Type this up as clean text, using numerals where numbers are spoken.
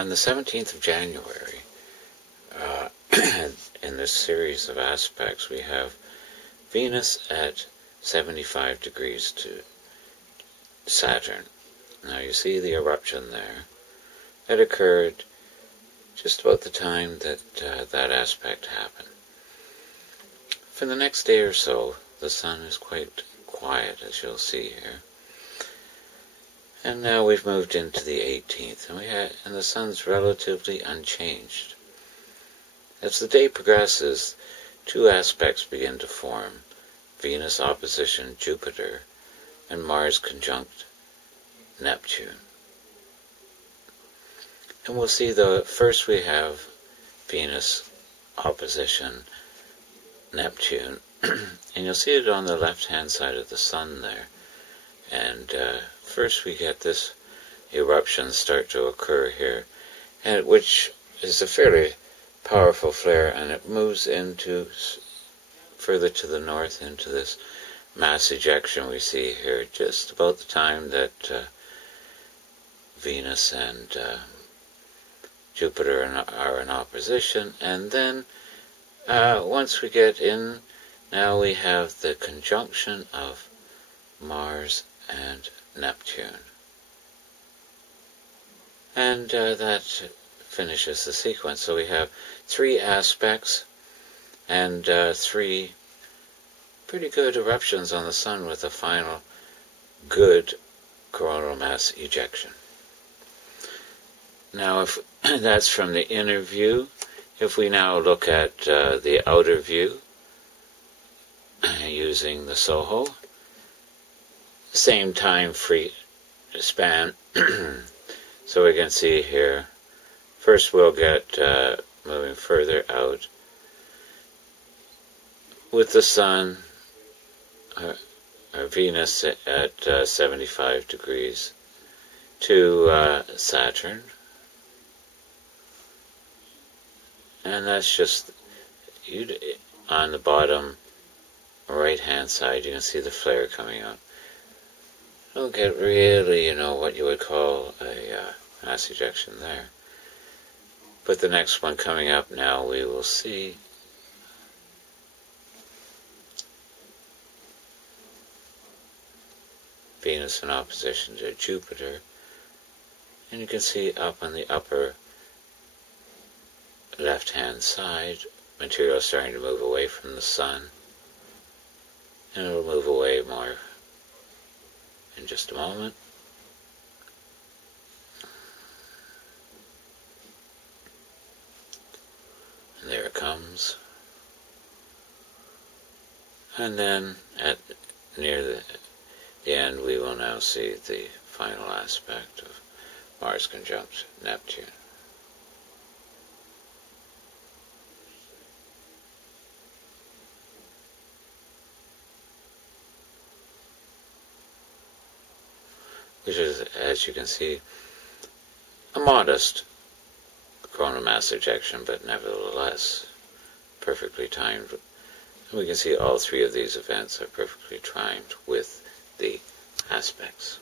on the 17th of January, in this series of aspects, we have Venus at 75 degrees to Saturn. Now you see the eruption there. That occurred just about the time that that aspect happened. For the next day or so, the Sun is quite quiet, as you'll see here. And now we've moved into the 18th, and the Sun's relatively unchanged. As the day progresses, two aspects begin to form: Venus opposition Jupiter and Mars conjunct Neptune. And we'll see first we have Venus opposition Neptune, and you'll see it on the left-hand side of the Sun there. And first we get this eruption start to occur here, and which is a fairly powerful flare, and it moves into further to the north into this mass ejection we see here, just about the time that Venus and Jupiter are in opposition. And then once we get in, now we have the conjunction of Mars and Neptune. And that finishes the sequence. So we have three aspects and three pretty good eruptions on the Sun with a final good coronal mass ejection. Now, if that's from the inner view, if we now look at the outer view using the SoHo, same time free span. So we can see here, first we'll get moving further out with the Sun, or Venus at 75 degrees to Saturn. And that's just, on the bottom right-hand side, you can see the flare coming out. Don't get really, what you would call a mass ejection there. But the next one coming up now, we will see Venus in opposition to Jupiter. And you can see up on the upper left-hand side, material is starting to move away from the Sun. And it will move away more in just a moment. And there it comes. And then near the end, we will now see the final aspect of Mars conjunct Neptune. Which is, as you can see, a modest coronal mass ejection, but nevertheless perfectly timed. And we can see all three of these events are perfectly timed with the aspects.